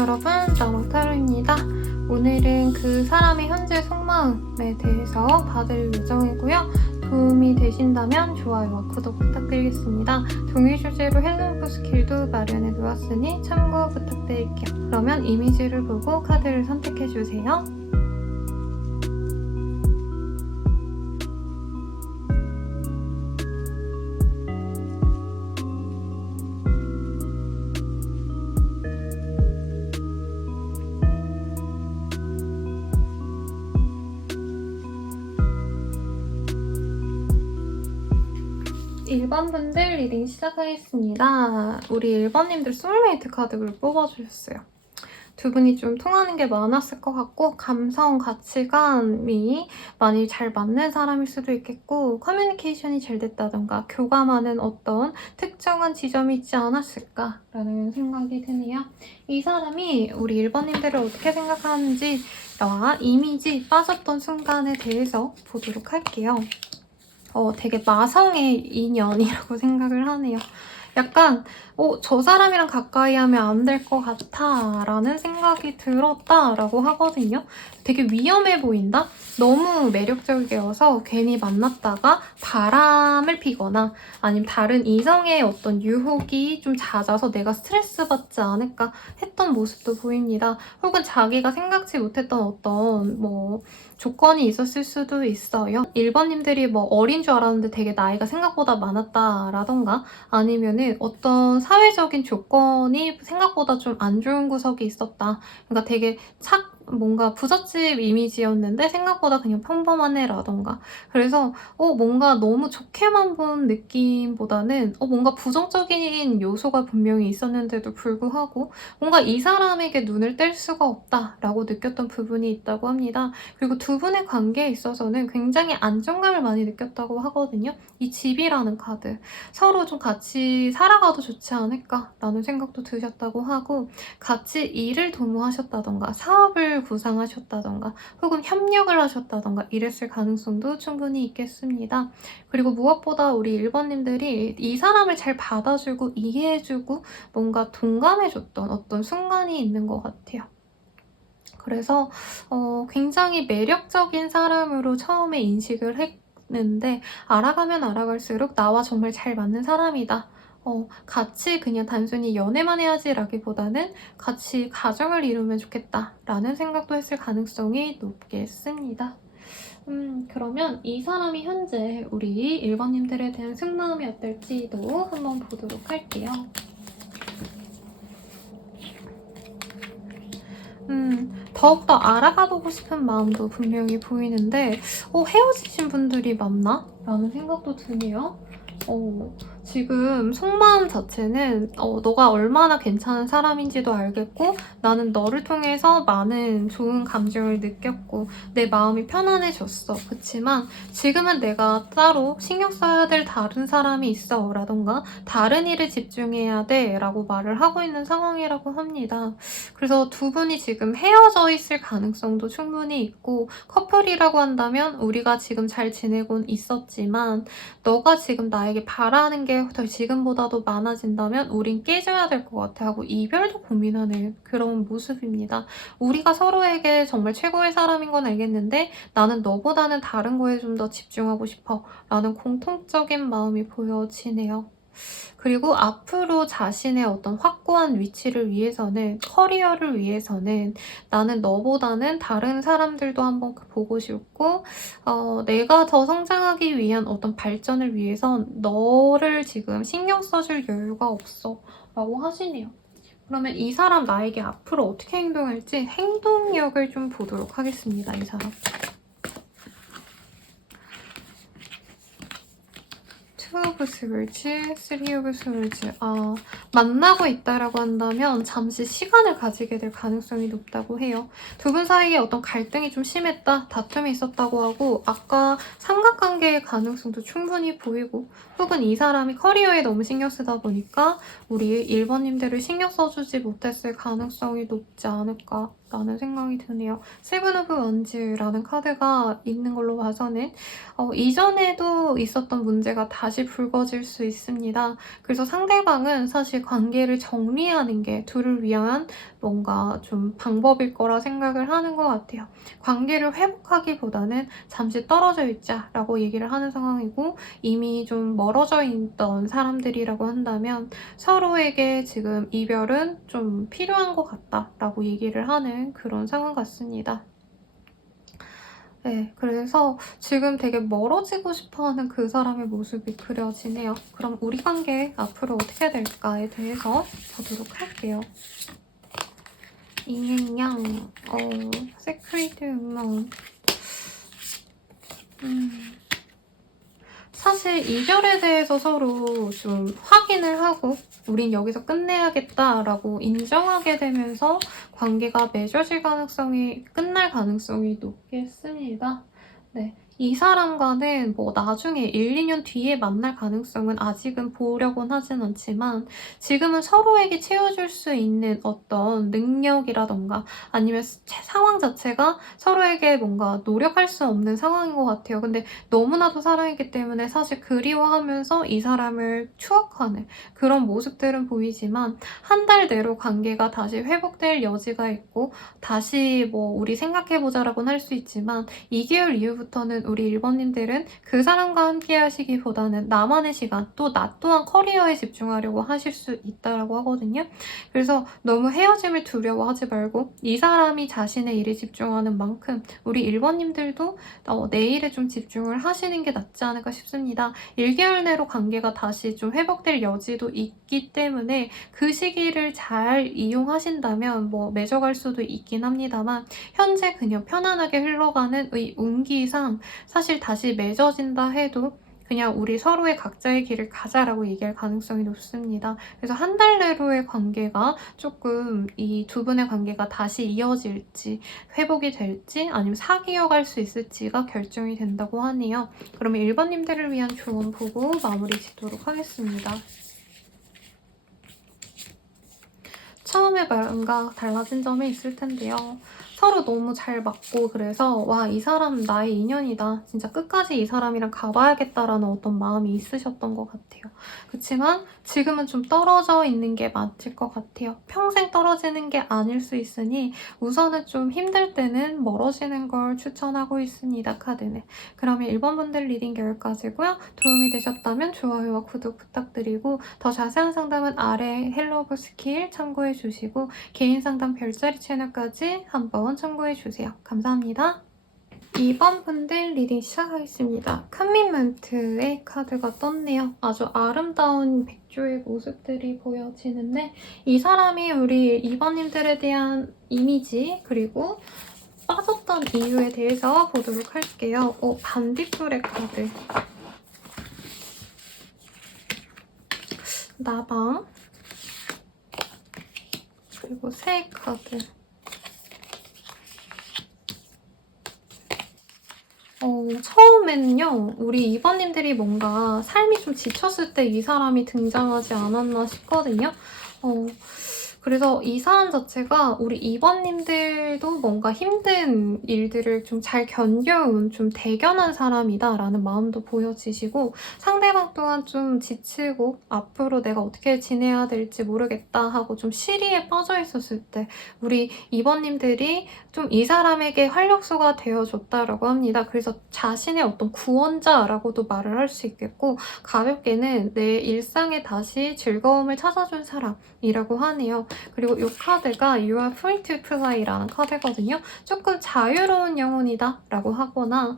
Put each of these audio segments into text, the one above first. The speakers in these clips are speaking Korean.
안녕하세요 여러분, 나무타로입니다. 오늘은 그 사람의 현재 속마음에 대해서 봐드릴 예정이고요. 도움이 되신다면 좋아요와 구독 부탁드리겠습니다. 동일 주제로 헬로우 스킬도 마련해 놓았으니 참고 부탁드릴게요. 그러면 이미지를 보고 카드를 선택해주세요. 1번 분들 리딩 시작하겠습니다. 우리 1번님들 소울메이트 카드를 뽑아주셨어요. 두 분이 좀 통하는 게 많았을 것 같고 감성, 가치관이 많이 잘 맞는 사람일 수도 있겠고 커뮤니케이션이 잘 됐다던가 교감하는 어떤 특정한 지점이 있지 않았을까라는 생각이 드네요. 이 사람이 우리 1번님들을 어떻게 생각하는지와 이미지 빠졌던 순간에 대해서 보도록 할게요. 되게 마성의 인연이라고 생각을 하네요. 약간 저 사람이랑 가까이 하면 안 될 것 같아 라는 생각이 들었다라고 하거든요. 되게 위험해 보인다? 너무 매력적이어서 괜히 만났다가 바람을 피거나 아니면 다른 이성의 어떤 유혹이 좀 잦아서 내가 스트레스 받지 않을까 했던 모습도 보입니다. 혹은 자기가 생각지 못했던 어떤 조건이 있었을 수도 있어요. 1번님들이 어린 줄 알았는데 되게 나이가 생각보다 많았다라던가 아니면은 어떤 사회적인 조건이 생각보다 좀 안 좋은 구석이 있었다. 그러니까 되게 뭔가 부잣집 이미지였는데 생각보다 그냥 평범한 애라던가 그래서 뭔가 너무 좋게만 본 느낌보다는 뭔가 부정적인 요소가 분명히 있었는데도 불구하고 뭔가 이 사람에게 눈을 뗄 수가 없다라고 느꼈던 부분이 있다고 합니다. 그리고 두 분의 관계에 있어서는 굉장히 안정감을 많이 느꼈다고 하거든요. 이 집이라는 카드. 서로 좀 같이 살아가도 좋지 않을까라는 생각도 드셨다고 하고 같이 일을 도모하셨다던가 사업을 구상하셨다던가 혹은 협력을 하셨다던가 이랬을 가능성도 충분히 있겠습니다. 그리고 무엇보다 우리 1번님들이 이 사람을 잘 받아주고 이해해주고 뭔가 동감해줬던 어떤 순간이 있는 것 같아요. 그래서 굉장히 매력적인 사람으로 처음에 인식을 했는데 알아가면 알아갈수록 나와 정말 잘 맞는 사람이다. 같이 그냥 단순히 연애만 해야지라기보다는 같이 가정을 이루면 좋겠다라는 생각도 했을 가능성이 높겠습니다. 그러면 이 사람이 현재 우리 1번님들에 대한 속마음이 어떨지도 한번 보도록 할게요. 더욱더 알아가보고 싶은 마음도 분명히 보이는데 헤어지신 분들이 맞나? 라는 생각도 드네요. 지금 속마음 자체는 너가 얼마나 괜찮은 사람인지도 알겠고 나는 너를 통해서 많은 좋은 감정을 느꼈고 내 마음이 편안해졌어. 그치만 지금은 내가 따로 신경 써야 될 다른 사람이 있어 라던가 다른 일에 집중해야 돼 라고 말을 하고 있는 상황이라고 합니다. 그래서 두 분이 지금 헤어져 있을 가능성도 충분히 있고 커플이라고 한다면 우리가 지금 잘 지내곤 있었지만 너가 지금 나에게 바라는 게 더 지금보다도 많아진다면 우린 깨져야 될 것 같아 하고 이별도 고민하는 그런 모습입니다. 우리가 서로에게 정말 최고의 사람인 건 알겠는데 나는 너보다는 다른 거에 좀 더 집중하고 싶어 라는 공통적인 마음이 보여지네요. 그리고 앞으로 자신의 어떤 확고한 위치를 위해서는 커리어를 위해서는 나는 너보다는 다른 사람들도 한번 보고 싶고 내가 더 성장하기 위한 어떤 발전을 위해선 너를 지금 신경 써줄 여유가 없어 라고 하시네요. 그러면 이 사람 나에게 앞으로 어떻게 행동할지 행동력을 좀 보도록 하겠습니다. 이 사람. 2 오브 스월즈, 3 오브 스월즈. 만나고 있다라고 한다면 잠시 시간을 가지게 될 가능성이 높다고 해요. 두 분 사이에 어떤 갈등이 좀 심했다, 다툼이 있었다고 하고 아까 삼각관계의 가능성도 충분히 보이고 혹은 이 사람이 커리어에 너무 신경 쓰다 보니까 우리 1번님들을 신경 써주지 못했을 가능성이 높지 않을까 라는 생각이 드네요. 세븐 오브 원즈라는 카드가 있는 걸로 봐서는 이전에도 있었던 문제가 다시 불거질 수 있습니다. 그래서 상대방은 사실 관계를 정리하는 게 둘을 위한 뭔가 좀 방법일 거라 생각을 하는 것 같아요. 관계를 회복하기보다는 잠시 떨어져 있자라고 얘기를 하는 상황이고, 이미 좀 멀어져 있던 사람들이라고 한다면 서로에게 지금 이별은 좀 필요한 것 같다라고 얘기를 하는 그런 상황 같습니다. 네, 그래서 지금 되게 멀어지고 싶어하는 그 사람의 모습이 그려지네요. 그럼 우리 관계 앞으로 어떻게 될까에 대해서 보도록 할게요. 잉행양, 세크리드 음원. 사실 이별에 대해서 서로 좀 확인을 하고 우린 여기서 끝내야겠다라고 인정하게 되면서 관계가 맺어질 가능성이, 끝날 가능성이 높겠습니다. 네. 이 사람과는 뭐 나중에 1, 2년 뒤에 만날 가능성은 아직은 보려곤 하진 않지만 지금은 서로에게 채워줄 수 있는 어떤 능력이라던가 아니면 상황 자체가 서로에게 뭔가 노력할 수 없는 상황인 것 같아요. 근데 너무나도 사랑했기 때문에 사실 그리워하면서 이 사람을 추억하는 그런 모습들은 보이지만 한 달 내로 관계가 다시 회복될 여지가 있고 다시 뭐 우리 생각해보자라고는 할 수 있지만 2개월 이후부터는 우리 1번님들은 그 사람과 함께 하시기보다는 나만의 시간, 또 나 또한 커리어에 집중하려고 하실 수 있다고 하거든요. 그래서 너무 헤어짐을 두려워하지 말고 이 사람이 자신의 일에 집중하는 만큼 우리 1번님들도 내일에 좀 집중을 하시는 게 낫지 않을까 싶습니다. 1개월 내로 관계가 다시 좀 회복될 여지도 있기 때문에 그 시기를 잘 이용하신다면 뭐 맺어갈 수도 있긴 합니다만 현재 그냥 편안하게 흘러가는 이 운기상 사실 다시 맺어진다 해도 그냥 우리 서로의 각자의 길을 가자라고 얘기할 가능성이 높습니다. 그래서 한 달 내로의 관계가 조금 이 두 분의 관계가 다시 이어질지 회복이 될지 아니면 사귀어갈 수 있을지가 결정이 된다고 하네요. 그러면 1번님들을 위한 조언 보고 마무리 짓도록 하겠습니다. 처음에 뭔가 달라진 점이 있을 텐데요. 서로 너무 잘 맞고 그래서 와, 이 사람 나의 인연이다. 진짜 끝까지 이 사람이랑 가봐야겠다라는 어떤 마음이 있으셨던 것 같아요. 그렇지만 지금은 좀 떨어져 있는 게 맞을 것 같아요. 평생 떨어지는 게 아닐 수 있으니 우선은 좀 힘들 때는 멀어지는 걸 추천하고 있습니다, 카드는. 그러면 1번 분들 리딩 여기까지고요. 도움이 되셨다면 좋아요와 구독 부탁드리고 더 자세한 상담은 아래 헬로브 스킬 참고해주시고 개인 상담 별자리 채널까지 한번 참고해주세요. 감사합니다. 2번 분들 리딩 시작하겠습니다. 커미먼트의 카드가 떴네요. 아주 아름다운 백조의 모습들이 보여지는데 이 사람이 우리 2번님들에 대한 이미지 그리고 빠졌던 이유에 대해서 보도록 할게요. 반딧불의 카드. 나방. 그리고 새 카드. 처음에는요, 우리 2번님들이 뭔가 삶이 좀 지쳤을 때 이 사람이 등장하지 않았나 싶거든요. 그래서 이 사람 자체가 우리 2번님들도 뭔가 힘든 일들을 좀 잘 견뎌온 좀 대견한 사람이다라는 마음도 보여지시고 상대방 또한 좀 지치고 앞으로 내가 어떻게 지내야 될지 모르겠다 하고 좀 시리에 빠져 있었을 때 우리 2번님들이 좀 이 사람에게 활력소가 되어줬다라고 합니다. 그래서 자신의 어떤 구원자라고도 말을 할 수 있겠고 가볍게는 내 일상에 다시 즐거움을 찾아준 사람이라고 하네요. 그리고 이 카드가 You are free to fly라는 카드거든요. 조금 자유로운 영혼이다 라고 하거나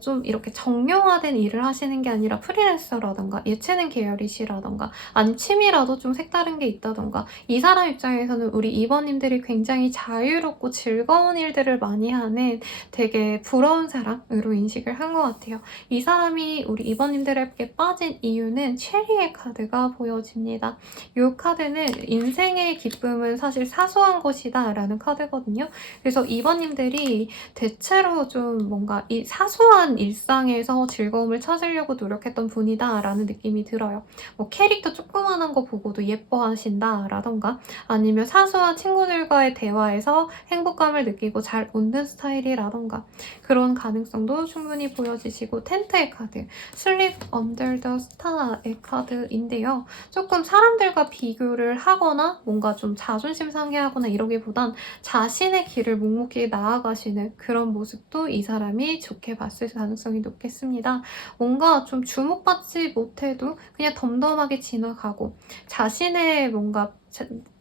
좀 이렇게 정형화된 일을 하시는 게 아니라 프리랜서라던가 예체능 계열이시라던가 아니면 취미라도 좀 색다른 게 있다던가 이 사람 입장에서는 우리 2번님들이 굉장히 자유롭고 즐거운 일들을 많이 하는 되게 부러운 사람으로 인식을 한 것 같아요. 이 사람이 우리 2번님들에게 빠진 이유는 체리의 카드가 보여집니다. 이 카드는 인생의 기쁨은 사실 사소한 것이다 라는 카드거든요. 있거든요. 그래서 2번님들이 대체로 좀 뭔가 이 사소한 일상에서 즐거움을 찾으려고 노력했던 분이다 라는 느낌이 들어요. 뭐 캐릭터 조그만한 거 보고도 예뻐하신다 라던가 아니면 사소한 친구들과의 대화에서 행복감을 느끼고 잘 웃는 스타일이라던가 그런 가능성도 충분히 보여지시고 텐트의 카드, Sleep Under the Star의 카드인데요. 조금 사람들과 비교를 하거나 뭔가 좀 자존심 상해하거나 이러기보단 자신의 길을 묵묵히 나아가시는 그런 모습도 이 사람이 좋게 봤을 가능성이 높겠습니다. 뭔가 좀 주목받지 못해도 그냥 덤덤하게 지나가고 자신의 뭔가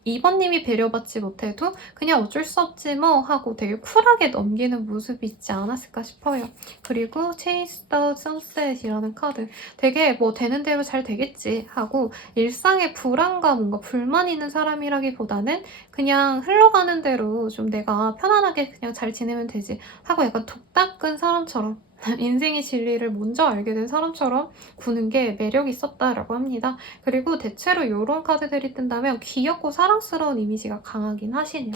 2번님이 배려받지 못해도 그냥 어쩔 수 없지 뭐 하고 되게 쿨하게 넘기는 모습이 있지 않았을까 싶어요. 그리고 Chase the Sunset이라는 카드. 되게 뭐 되는 대로 잘 되겠지 하고 일상에 불안과 뭔가 불만 있는 사람이라기보다는 그냥 흘러가는 대로 좀 내가 편안하게 그냥 잘 지내면 되지 하고 약간 독 닦은 사람처럼 인생의 진리를 먼저 알게 된 사람처럼 구는 게 매력이 있었다라고 합니다. 그리고 대체로 이런 카드들이 뜬다면 귀엽고 사랑스러운 이미지가 강하긴 하시네요.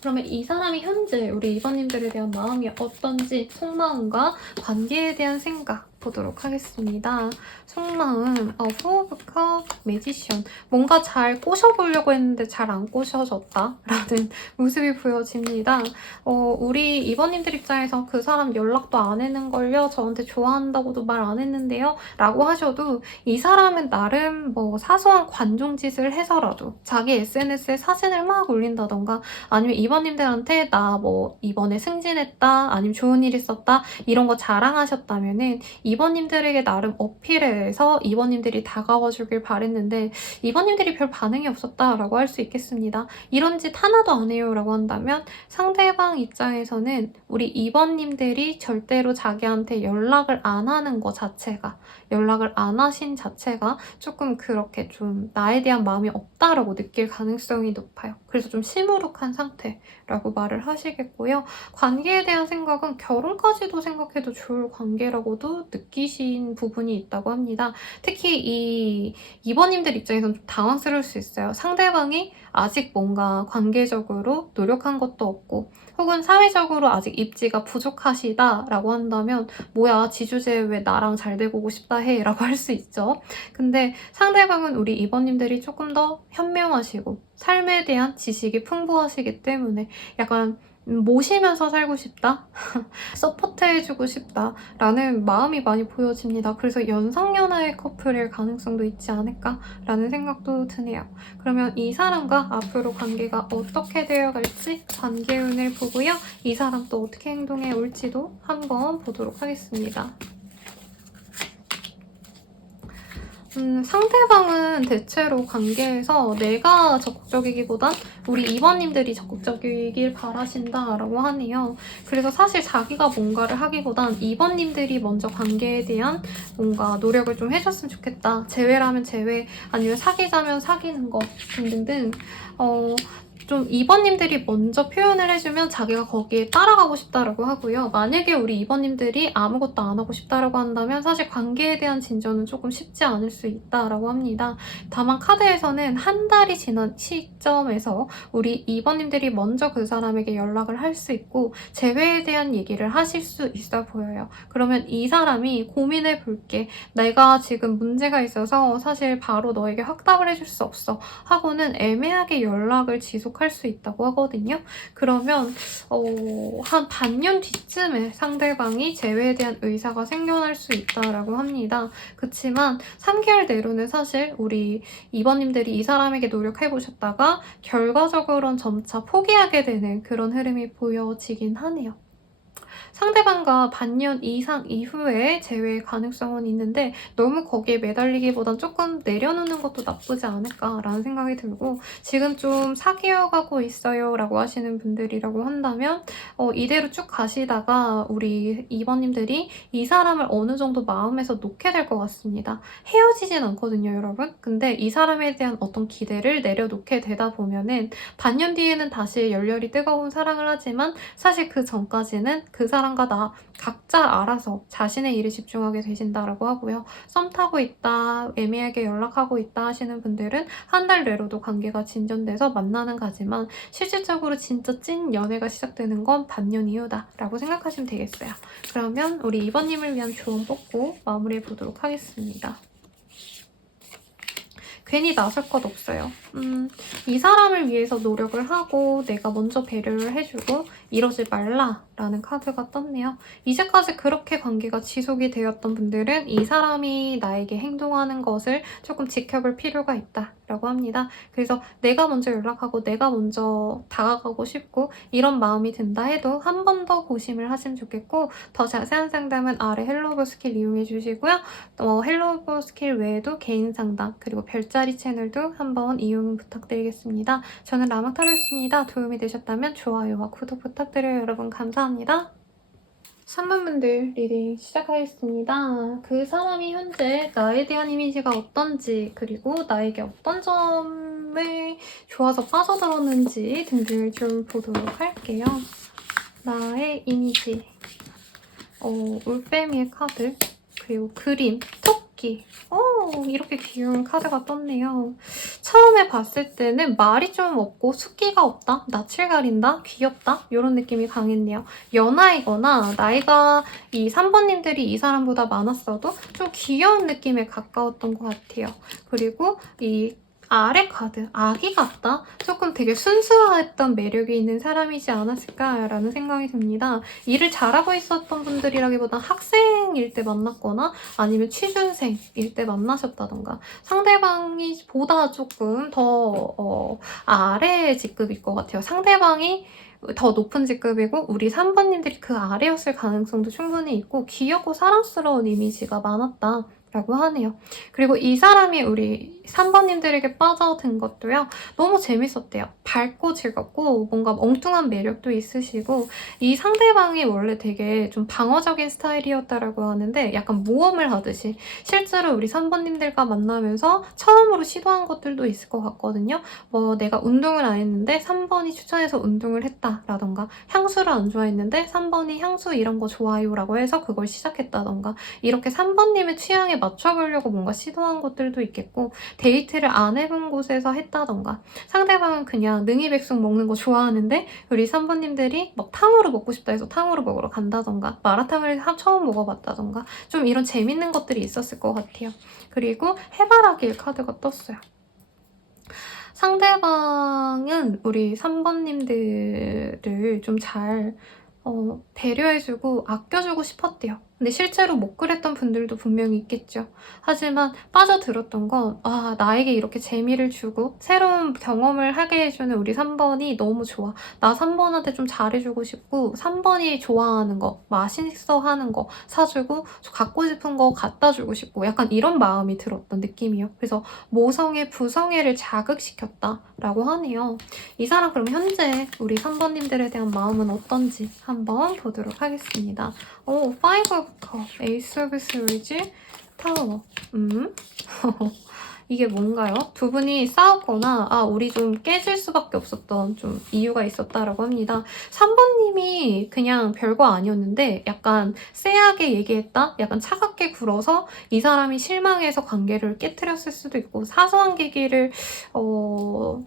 그러면 이 사람이 현재 우리 2번님들에 대한 마음이 어떤지 속마음과 관계에 대한 생각 보도록 하겠습니다. 속마음, Four of Cups, Magician. 뭔가 잘 꼬셔보려고 했는데 잘 안 꼬셔졌다 라는 모습이 보여집니다. 우리 2번님들 입장에서 그 사람 연락도 안 했는걸요? 저한테 좋아한다고도 말 안 했는데요? 라고 하셔도 이 사람은 나름 뭐 사소한 관종짓을 해서라도 자기 SNS에 사진을 막 올린다던가 아니면 2번님들한테 나 뭐 이번에 승진했다 아니면 좋은 일 있었다 이런 거 자랑하셨다면은 2번님들에게 나름 어필해서 2번님들이 다가와 주길 바랬는데 2번님들이 별 반응이 없었다라고 할 수 있겠습니다. 이런 짓 하나도 안 해요 라고 한다면 상대방 입장에서는 우리 2번님들이 절대로 자기한테 연락을 안 하는 것 자체가 연락을 안 하신 자체가 조금 그렇게 좀 나에 대한 마음이 없다라고 느낄 가능성이 높아요. 그래서 좀 시무룩한 상태라고 말을 하시겠고요. 관계에 대한 생각은 결혼까지도 생각해도 좋을 관계라고도 느끼신 부분이 있다고 합니다. 특히 이 2번님들 입장에서는 좀 당황스러울 수 있어요. 상대방이 아직 뭔가 관계적으로 노력한 것도 없고 혹은 사회적으로 아직 입지가 부족하시다라고 한다면 뭐야 지주제 왜 나랑 잘 되고 싶다 해 라고 할 수 있죠. 근데 상대방은 우리 2번님들이 조금 더 현명하시고 삶에 대한 지식이 풍부하시기 때문에 약간 모시면서 살고 싶다? 서포트해주고 싶다 라는 마음이 많이 보여집니다. 그래서 연상연하의 커플일 가능성도 있지 않을까라는 생각도 드네요. 그러면 이 사람과 앞으로 관계가 어떻게 되어갈지 관계운을 보고요. 이 사람 또 어떻게 행동해 올지도 한번 보도록 하겠습니다. 상대방은 대체로 관계에서 내가 적극적이기보단 우리 2번님들이 적극적이길 바라신다라고 하네요. 그래서 사실 자기가 뭔가를 하기보단 2번님들이 먼저 관계에 대한 뭔가 노력을 좀 해줬으면 좋겠다. 재회라면 재회, 아니면 사귀자면 사귀는 거 등등등 좀 2번님들이 먼저 표현을 해주면 자기가 거기에 따라가고 싶다라고 하고요. 만약에 우리 2번님들이 아무것도 안 하고 싶다라고 한다면 사실 관계에 대한 진전은 조금 쉽지 않을 수 있다라고 합니다. 다만 카드에서는 한 달이 지난 시점에서 우리 2번님들이 먼저 그 사람에게 연락을 할 수 있고 재회에 대한 얘기를 하실 수 있어 보여요. 그러면 이 사람이 고민해 볼게. 내가 지금 문제가 있어서 사실 바로 너에게 확답을 해줄 수 없어. 하고는 애매하게 연락을 지속할 수 있다고 하거든요. 그러면 한 반년 뒤쯤에 상대방이 재회에 대한 의사가 생겨날 수 있다라고 합니다. 그치만 3개월 내로는 사실 우리 2번님들이 이 사람에게 노력해보셨다가 결과적으로는 점차 포기하게 되는 그런 흐름이 보여지긴 하네요. 상대방과 반년 이상 이후에 재회의 가능성은 있는데 너무 거기에 매달리기보단 조금 내려놓는 것도 나쁘지 않을까라는 생각이 들고 지금 좀 사귀어가고 있어요 라고 하시는 분들이라고 한다면 이대로 쭉 가시다가 우리 2번님들이 이 사람을 어느 정도 마음에서 놓게 될 것 같습니다. 헤어지진 않거든요, 여러분. 근데 이 사람에 대한 어떤 기대를 내려놓게 되다 보면은 반년 뒤에는 다시 열렬히 뜨거운 사랑을 하지만 사실 그 전까지는 그 그 사람과 나 각자 알아서 자신의 일에 집중하게 되신다라고 하고요. 썸 타고 있다, 애매하게 연락하고 있다 하시는 분들은 한 달 내로도 관계가 진전돼서 만나는 가지만 실질적으로 진짜 찐 연애가 시작되는 건 반년 이후다라고 생각하시면 되겠어요. 그러면 우리 2번님을 위한 조언 뽑고 마무리해 보도록 하겠습니다. 괜히 나설 것 없어요. 이 사람을 위해서 노력을 하고 내가 먼저 배려를 해주고 이러지 말라라는 카드가 떴네요. 이제까지 그렇게 관계가 지속이 되었던 분들은 이 사람이 나에게 행동하는 것을 조금 지켜볼 필요가 있다라고 합니다. 그래서 내가 먼저 연락하고 내가 먼저 다가가고 싶고 이런 마음이 든다 해도 한 번 더 고심을 하시면 좋겠고 더 자세한 상담은 아래 헬로버 스킬 이용해 주시고요. 헬로버 스킬 외에도 개인 상담 그리고 별자리 채널도 한번 이용 부탁드리겠습니다. 저는 라마타로였습니다. 도움이 되셨다면 좋아요와 구독 부탁드려요. 여러분 감사합니다. 3번분들 리딩 시작하겠습니다. 그 사람이 현재 나에 대한 이미지가 어떤지 그리고 나에게 어떤 점을 좋아서 빠져들었는지 등등을 좀 보도록 할게요. 나의 이미지, 올빼미의 카드, 그리고 그림, 토끼. 이렇게 귀여운 카드가 떴네요. 처음에 봤을 때는 말이 좀 없고 숫기가 없다, 낯을 가린다, 귀엽다 이런 느낌이 강했네요. 연하이거나 나이가 이 3번님들이 이 사람보다 많았어도 좀 귀여운 느낌에 가까웠던 것 같아요. 그리고 이 아래 카드, 아기 같다? 조금 되게 순수했던 매력이 있는 사람이지 않았을까라는 생각이 듭니다. 일을 잘하고 있었던 분들이라기보단 학생일 때 만났거나 아니면 취준생일 때 만나셨다던가 상대방이 보다 조금 더 아래 직급일 것 같아요. 상대방이 더 높은 직급이고 우리 3번님들이 그 아래였을 가능성도 충분히 있고 귀엽고 사랑스러운 이미지가 많았다. 라고 하네요. 그리고 이 사람이 우리 3번님들에게 빠져든 것도요. 너무 재밌었대요. 밝고 즐겁고 뭔가 엉뚱한 매력도 있으시고 이 상대방이 원래 되게 좀 방어적인 스타일이었다라고 하는데 약간 모험을 하듯이 실제로 우리 3번님들과 만나면서 처음으로 시도한 것들도 있을 것 같거든요. 뭐 내가 운동을 안 했는데 3번이 추천해서 운동을 했다라던가 향수를 안 좋아했는데 3번이 향수 이런 거 좋아요 라고 해서 그걸 시작했다던가 이렇게 3번님의 취향에 맞춰보려고 뭔가 시도한 것들도 있겠고 데이트를 안 해본 곳에서 했다던가 상대방은 그냥 능이백숙 먹는 거 좋아하는데 우리 3번님들이 막 탕후루 먹고 싶다 해서 탕후루 먹으러 간다던가 마라탕을 처음 먹어봤다던가 좀 이런 재밌는 것들이 있었을 것 같아요. 그리고 해바라기의 카드가 떴어요. 상대방은 우리 3번님들을 좀 잘 배려해주고 아껴주고 싶었대요. 근데 실제로 못 그랬던 분들도 분명히 있겠죠. 하지만 빠져들었던 건 나에게 이렇게 재미를 주고 새로운 경험을 하게 해주는 우리 3번이 너무 좋아. 나 3번한테 좀 잘해주고 싶고 3번이 좋아하는 거, 맛있어 하는 거 사주고 갖고 싶은 거 갖다 주고 싶고 약간 이런 마음이 들었던 느낌이에요. 그래서 모성애, 부성애를 자극시켰다라고 하네요. 이 사람 그럼 현재 우리 3번님들에 대한 마음은 어떤지 한번 보도록 하겠습니다. 파이브 오브 컵, 에이스 오브 스위지, 타워. 이게 뭔가요? 두 분이 싸웠거나 우리 좀 깨질 수밖에 없었던 좀 이유가 있었다라고 합니다. 3번님이 그냥 별거 아니었는데 약간 쎄하게 얘기했다? 약간 차갑게 굴어서 이 사람이 실망해서 관계를 깨트렸을 수도 있고 사소한 계기를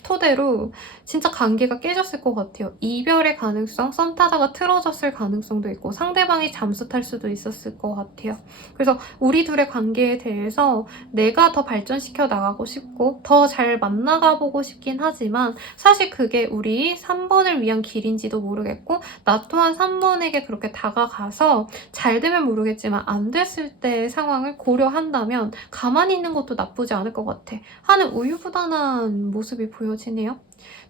토대로 진짜 관계가 깨졌을 것 같아요. 이별의 가능성, 썸 타다가 틀어졌을 가능성도 있고 상대방이 잠수 탈 수도 있었을 것 같아요. 그래서 우리 둘의 관계에 대해서 내가 더 발전시켜 나가고 싶고 더 잘 만나가 보고 싶긴 하지만 사실 그게 우리 3번을 위한 길인지도 모르겠고 나 또한 3번에게 그렇게 다가가서 잘 되면 모르겠지만 안 됐을 때의 상황을 고려한다면 가만히 있는 것도 나쁘지 않을 것 같아 하는 우유부단한 모습이 보여지네요.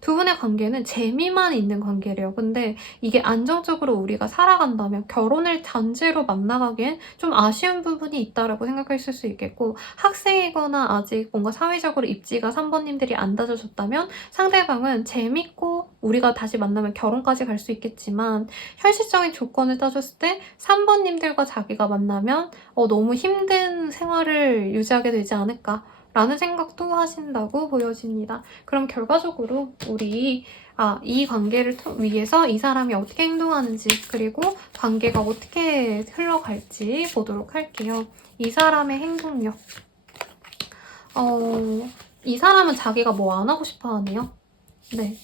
두 분의 관계는 재미만 있는 관계래요. 근데 이게 안정적으로 우리가 살아간다면 결혼을 전제로 만나가기엔 좀 아쉬운 부분이 있다라고 생각하실 수 있겠고 학생이거나 아직 뭔가 사회적으로 입지가 3번님들이 안 다져졌다면 상대방은 재밌고 우리가 다시 만나면 결혼까지 갈 수 있겠지만 현실적인 조건을 따졌을 때 3번님들과 자기가 만나면 너무 힘든 생활을 유지하게 되지 않을까 라는 생각도 하신다고 보여집니다. 그럼 결과적으로 우리 이 관계를 위해서 이 사람이 어떻게 행동하는지 그리고 관계가 어떻게 흘러갈지 보도록 할게요. 이 사람의 행동력. 이 사람은 자기가 뭐 안 하고 싶어 하네요. 네.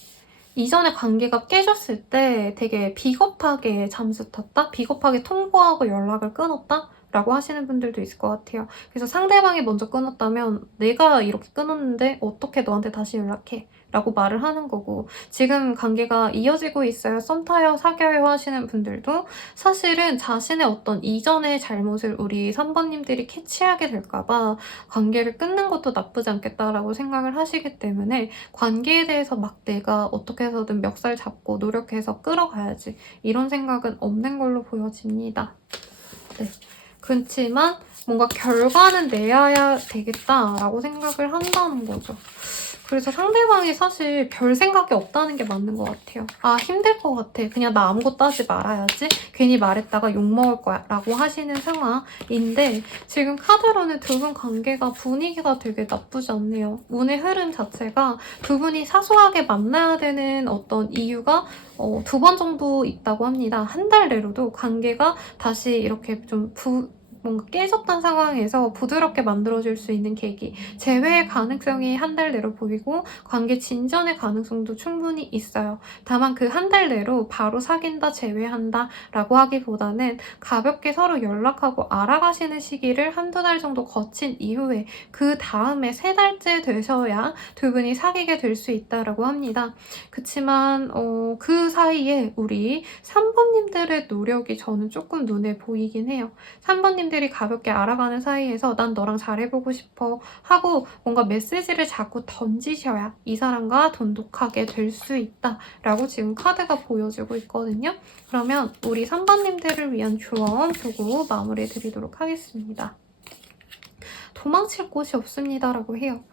이전에 관계가 깨졌을 때 되게 비겁하게 잠수 탔다? 비겁하게 통보하고 연락을 끊었다? 라고 하시는 분들도 있을 것 같아요. 그래서 상대방이 먼저 끊었다면 내가 이렇게 끊었는데 어떻게 너한테 다시 연락해? 라고 말을 하는 거고, 지금 관계가 이어지고 있어요, 썸 타요, 사겨요 하시는 분들도 사실은 자신의 어떤 이전의 잘못을 우리 3번님들이 캐치하게 될까봐 관계를 끊는 것도 나쁘지 않겠다라고 생각을 하시기 때문에 관계에 대해서 막 내가 어떻게 해서든 멱살 잡고 노력해서 끌어가야지 이런 생각은 없는 걸로 보여집니다. 네. 그렇지만 뭔가 결과는 내야 되겠다라고 생각을 한다는 거죠. 그래서 상대방이 사실 별 생각이 없다는 게 맞는 것 같아요. 힘들 것 같아. 그냥 나 아무것도 하지 말아야지. 괜히 말했다가 욕먹을 거야. 라고 하시는 상황인데 지금 카드로는 두 분 관계가 분위기가 되게 나쁘지 않네요. 운의 흐름 자체가 두 분이 사소하게 만나야 되는 어떤 이유가 2번 정도 있다고 합니다. 한 달 내로도 관계가 다시 이렇게 좀 뭔가 깨졌던 상황에서 부드럽게 만들어질 수 있는 계기, 재회의 가능성이 한 달 내로 보이고 관계 진전의 가능성도 충분히 있어요. 다만 그 한 달 내로 바로 사귄다, 재회한다 라고 하기보다는 가볍게 서로 연락하고 알아가시는 시기를 한두 달 정도 거친 이후에 그 다음에 3달째 되셔야 두 분이 사귀게 될 수 있다라고 합니다. 그치만 그 사이에 우리 3번님들의 노력이 저는 조금 눈에 보이긴 해요. 3번님들이 가볍게 알아가는 사이에서 난 너랑 잘해보고 싶어 하고 뭔가 메시지를 자꾸 던지셔야 이 사람과 돈독하게 될 수 있다라고 지금 카드가 보여주고 있거든요. 그러면 우리 3번님들을 위한 조언 보고 마무리 드리도록 하겠습니다. 도망칠 곳이 없습니다라고 해요.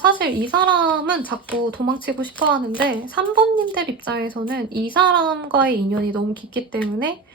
사실 이 사람은 자꾸 도망치고 싶어 하는데 3번님들 입장에서는 이 사람과의 인연이 너무 깊기 때문에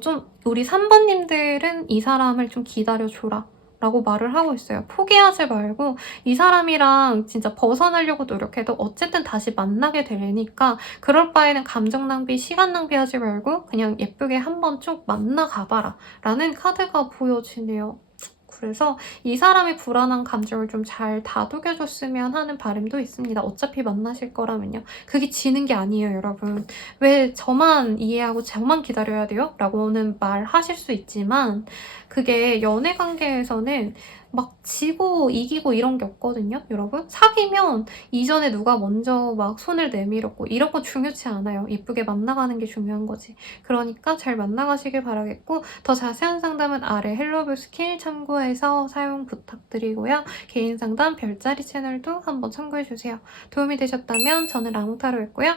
좀 우리 3번님들은 이 사람을 좀 기다려줘라 라고 말을 하고 있어요. 포기하지 말고 이 사람이랑 진짜 벗어나려고 노력해도 어쨌든 다시 만나게 되니까 그럴 바에는 감정 낭비, 시간 낭비하지 말고 그냥 예쁘게 한번 쭉 만나가봐라 라는 카드가 보여지네요. 그래서 이 사람의 불안한 감정을 좀 잘 다독여줬으면 하는 바람도 있습니다. 어차피 만나실 거라면요. 그게 지는 게 아니에요, 여러분. 왜 저만 이해하고 저만 기다려야 돼요? 라고는 말하실 수 있지만 그게 연애 관계에서는 막 지고 이기고 이런 게 없거든요, 여러분. 사귀면 이전에 누가 먼저 막 손을 내밀었고 이런 거 중요치 않아요. 이쁘게 만나가는 게 중요한 거지. 그러니까 잘 만나가시길 바라겠고 더 자세한 상담은 아래 헬로뷰 스킬 참고해서 사용 부탁드리고요. 개인 상담 별자리 채널도 한번 참고해주세요. 도움이 되셨다면 저는 라무타로였고요.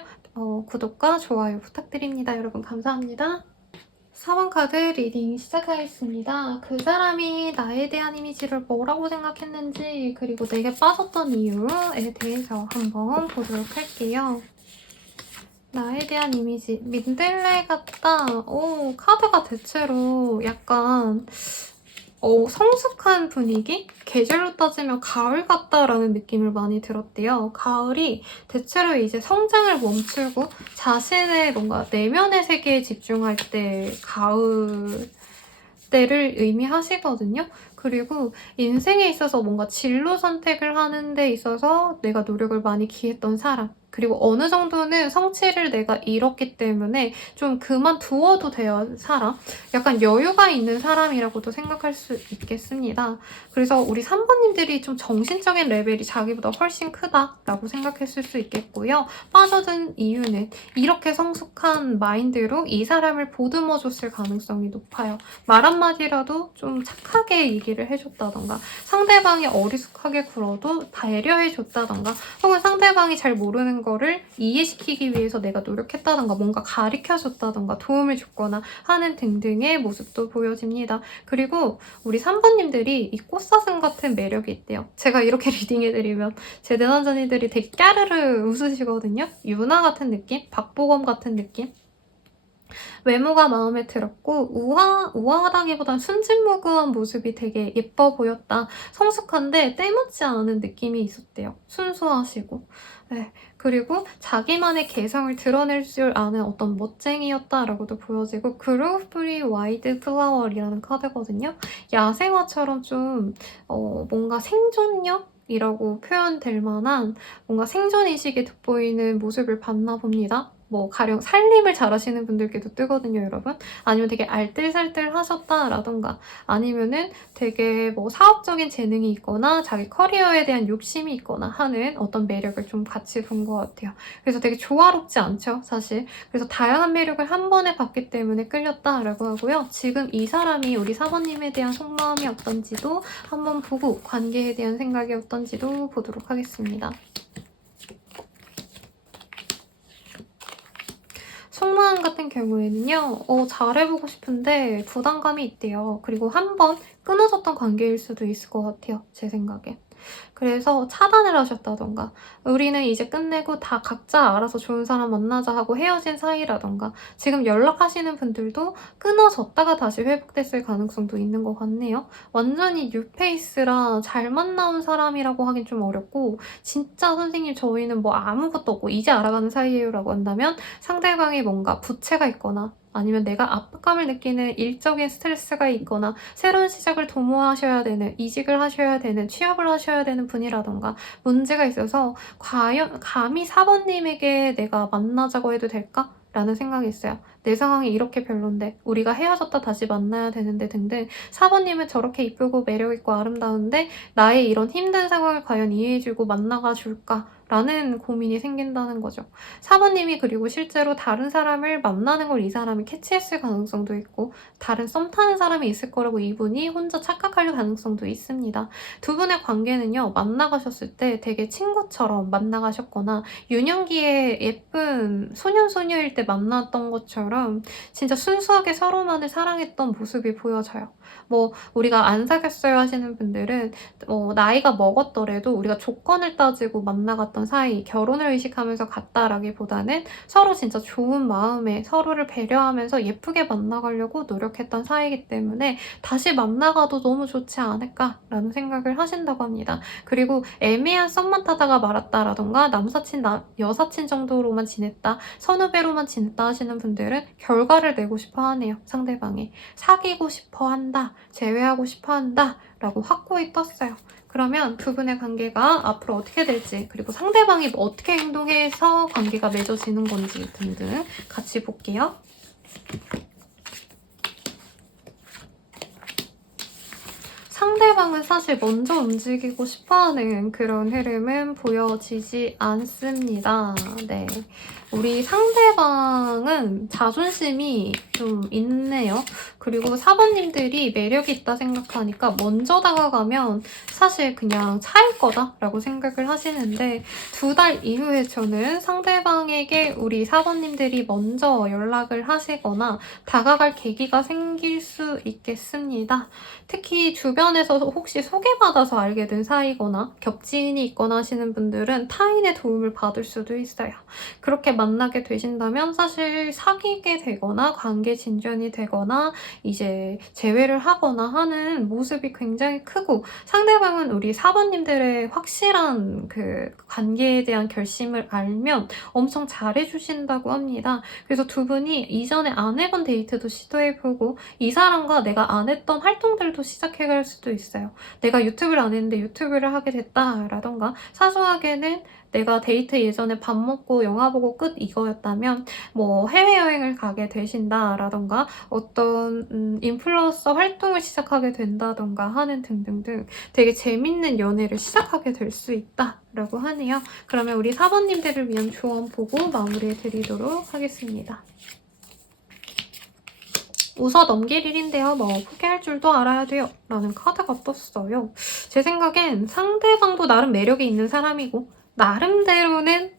구독과 좋아요 부탁드립니다. 여러분 감사합니다. 4번 카드 리딩 시작하겠습니다. 그 사람이 나에 대한 이미지를 뭐라고 생각했는지 그리고 내게 빠졌던 이유에 대해서 한번 보도록 할게요. 나에 대한 이미지. 민들레 같다. 카드가 대체로 약간 성숙한 분위기? 계절로 따지면 가을 같다라는 느낌을 많이 들었대요. 가을이 대체로 이제 성장을 멈추고 자신의 뭔가 내면의 세계에 집중할 때 가을 때를 의미하시거든요. 그리고 인생에 있어서 뭔가 진로 선택을 하는 데 있어서 내가 노력을 많이 기했던 사람, 그리고 어느 정도는 성취를 내가 이뤘기 때문에 좀 그만두어도 돼요, 사람. 약간 여유가 있는 사람이라고도 생각할 수 있겠습니다. 그래서 우리 3번님들이 좀 정신적인 레벨이 자기보다 훨씬 크다라고 생각했을 수 있겠고요. 빠져든 이유는 이렇게 성숙한 마인드로 이 사람을 보듬어줬을 가능성이 높아요. 말 한마디라도 좀 착하게 얘기를 해줬다던가 상대방이 어리숙하게 굴어도 배려해줬다던가 혹은 상대방이 잘 모르는 거를 이해시키기 위해서 내가 노력했다던가 뭔가 가르쳐줬다던가 도움을 줬거나 하는 등등의 모습도 보여집니다. 그리고 우리 3번님들이 이 꽃사슴 같은 매력이 있대요. 제가 이렇게 리딩해드리면 제 내남자님들이 되게 까르르 웃으시거든요. 유나 같은 느낌? 박보검 같은 느낌? 외모가 마음에 들었고 우아하다기보단 순진무구한 모습이 되게 예뻐 보였다. 성숙한데 때묻지 않은 느낌이 있었대요. 순수하시고. 네, 그리고 자기만의 개성을 드러낼 줄 아는 어떤 멋쟁이였다라고도 보여지고 그루프리 와이드 플라워이라는 카드거든요. 야생화처럼 좀 뭔가 생존력이라고 표현될 만한 뭔가 생존의식이 돋보이는 모습을 봤나 봅니다. 뭐 가령 살림을 잘하시는 분들께도 뜨거든요, 여러분. 아니면 되게 알뜰살뜰 하셨다라던가 아니면은 되게 뭐 사업적인 재능이 있거나 자기 커리어에 대한 욕심이 있거나 하는 어떤 매력을 좀 같이 본 것 같아요. 그래서 되게 조화롭지 않죠, 사실. 그래서 다양한 매력을 한 번에 봤기 때문에 끌렸다라고 하고요. 지금 이 사람이 우리 사모님에 대한 속마음이 어떤지도 한번 보고 관계에 대한 생각이 어떤지도 보도록 하겠습니다. 속마음 같은 경우에는요. 잘해보고 싶은데 부담감이 있대요. 그리고 한 번 끊어졌던 관계일 수도 있을 것 같아요. 제 생각엔. 그래서 차단을 하셨다던가 우리는 이제 끝내고 다 각자 알아서 좋은 사람 만나자 하고 헤어진 사이라던가 지금 연락하시는 분들도 끊어졌다가 다시 회복됐을 가능성도 있는 것 같네요. 완전히 뉴페이스라 잘만 나온 사람이라고 하긴 좀 어렵고 진짜 선생님 저희는 뭐 아무것도 없고 이제 알아가는 사이예요 라고 한다면 상대방이 뭔가 부채가 있거나 아니면 내가 압박감을 느끼는 일적인 스트레스가 있거나 새로운 시작을 도모하셔야 되는, 이직을 하셔야 되는, 취업을 하셔야 되는 분이라던가 문제가 있어서 과연 감히 사번님에게 내가 만나자고 해도 될까? 라는 생각이 있어요. 내 상황이 이렇게 별론데 우리가 헤어졌다 다시 만나야 되는데 등등 사번님은 저렇게 이쁘고 매력있고 아름다운데 나의 이런 힘든 상황을 과연 이해해주고 만나가 줄까? 라는 고민이 생긴다는 거죠. 사모님이 그리고 실제로 다른 사람을 만나는 걸 이 사람이 캐치했을 가능성도 있고 다른 썸 타는 사람이 있을 거라고 이분이 혼자 착각할 가능성도 있습니다. 두 분의 관계는요. 만나가셨을 때 되게 친구처럼 만나가셨거나 유년기에 예쁜 소년소녀일 때 만났던 것처럼 진짜 순수하게 서로만을 사랑했던 모습이 보여져요. 뭐 우리가 안 사귀었어요 하시는 분들은 나이가 먹었더라도 우리가 조건을 따지고 만나갔던 사이, 결혼을 의식하면서 갔다라기보다는 서로 진짜 좋은 마음에 서로를 배려하면서 예쁘게 만나가려고 노력했던 사이이기 때문에 다시 만나가도 너무 좋지 않을까라는 생각을 하신다고 합니다. 그리고 애매한 썸만 타다가 말았다라던가 남사친, 여사친 정도로만 지냈다, 선후배로만 지냈다 하시는 분들은 결과를 내고 싶어 하네요. 상대방이. 사귀고 싶어 한다, 제외하고 싶어 한다 라고 확고히 떴어요. 그러면 두 분의 관계가 앞으로 어떻게 될지 그리고 상대방이 어떻게 행동해서 관계가 맺어지는 건지 등등 같이 볼게요. 상대방은 사실 먼저 움직이고 싶어하는 그런 흐름은 보여지지 않습니다. 네, 우리 상대방은 자존심이 좀 있네요. 그리고 사번님들이 매력이 있다 생각하니까 먼저 다가가면 사실 그냥 차일 거다라고 생각을 하시는데 2달 이후에 저는 상대방에게 우리 사번님들이 먼저 연락을 하시거나 다가갈 계기가 생길 수 있겠습니다. 특히 주변에서 혹시 소개받아서 알게 된 사이거나 겹지인이 있거나 하시는 분들은 타인의 도움을 받을 수도 있어요. 그렇게 만나게 되신다면 사실 사귀게 되거나 관계 진전이 되거나 이제 재회를 하거나 하는 모습이 굉장히 크고 상대방은 우리 사번님들의 확실한 그 관계에 대한 결심을 알면 엄청 잘해주신다고 합니다. 그래서 두 분이 이전에 안 해본 데이트도 시도해보고 이 사람과 내가 안 했던 활동들도 시작해갈 수도 있어요. 내가 유튜브를 안 했는데 유튜브를 하게 됐다라던가 사소하게는 내가 데이트 예전에 밥 먹고 영화 보고 끝 이거였다면 뭐 해외여행을 가게 되신다라던가 어떤 인플루언서 활동을 시작하게 된다던가 하는 등등등 되게 재밌는 연애를 시작하게 될 수 있다라고 하네요. 그러면 우리 사번님들을 위한 조언 보고 마무리해 드리도록 하겠습니다. 웃어 넘길 일인데요. 뭐 포기할 줄도 알아야 돼요. 라는 카드가 떴어요. 제 생각엔 상대방도 나름 매력이 있는 사람이고 나름대로는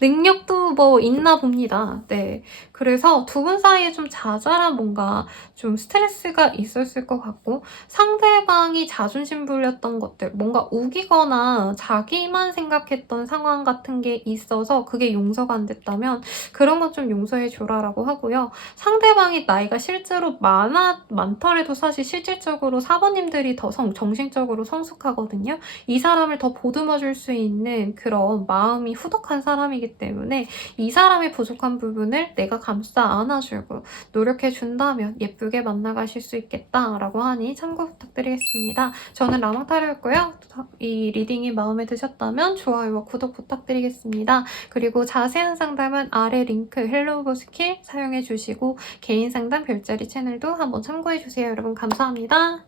능력도 뭐 있나 봅니다. 네. 그래서 두 분 사이에 좀 자잘한 뭔가 좀 스트레스가 있었을 것 같고 상대방이 자존심 불렸던 것들, 뭔가 우기거나 자기만 생각했던 상황 같은 게 있어서 그게 용서가 안 됐다면 그런 건 좀 용서해 줘라라고 하고요. 상대방이 나이가 실제로 많더라도 사실 실질적으로 사모님들이 더 정신적으로 성숙하거든요. 이 사람을 더 보듬어 줄 수 있는 그런 마음이 후덕한 사람이기 때문에 이 사람의 부족한 부분을 내가 감싸 안아주고 노력해 준다면 예쁘게 만나가실 수 있겠다라고 하니 참고 부탁드리겠습니다. 저는 라망타로였고요. 이 리딩이 마음에 드셨다면 좋아요와 구독 부탁드리겠습니다. 그리고 자세한 상담은 아래 링크 헬로우 스킬 사용해 주시고 개인 상담 별자리 채널도 한번 참고해 주세요. 여러분 감사합니다.